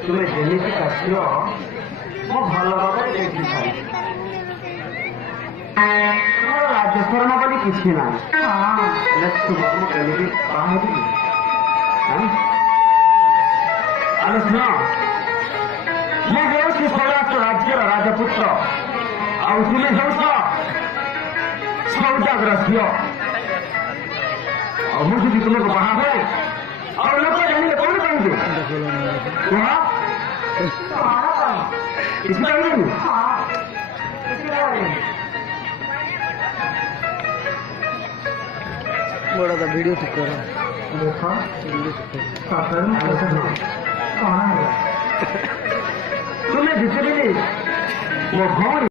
तुम्हें जेमिति काश्य मो भल भाव देखी सारी तुम्हार राजस्वरण बोली किसी ना तुमको केमी बाहर अरे सुन मैं हूँ सौराष्ट्र राज्यर राजपुत्र आउ तुम्हें हूँ सौदागर झील मुझे तुमको बाहर है और लोग जानिए कौन कहेंगे इसमें बड़ा था वीडियो ठीक कर तुम्हें जितने वो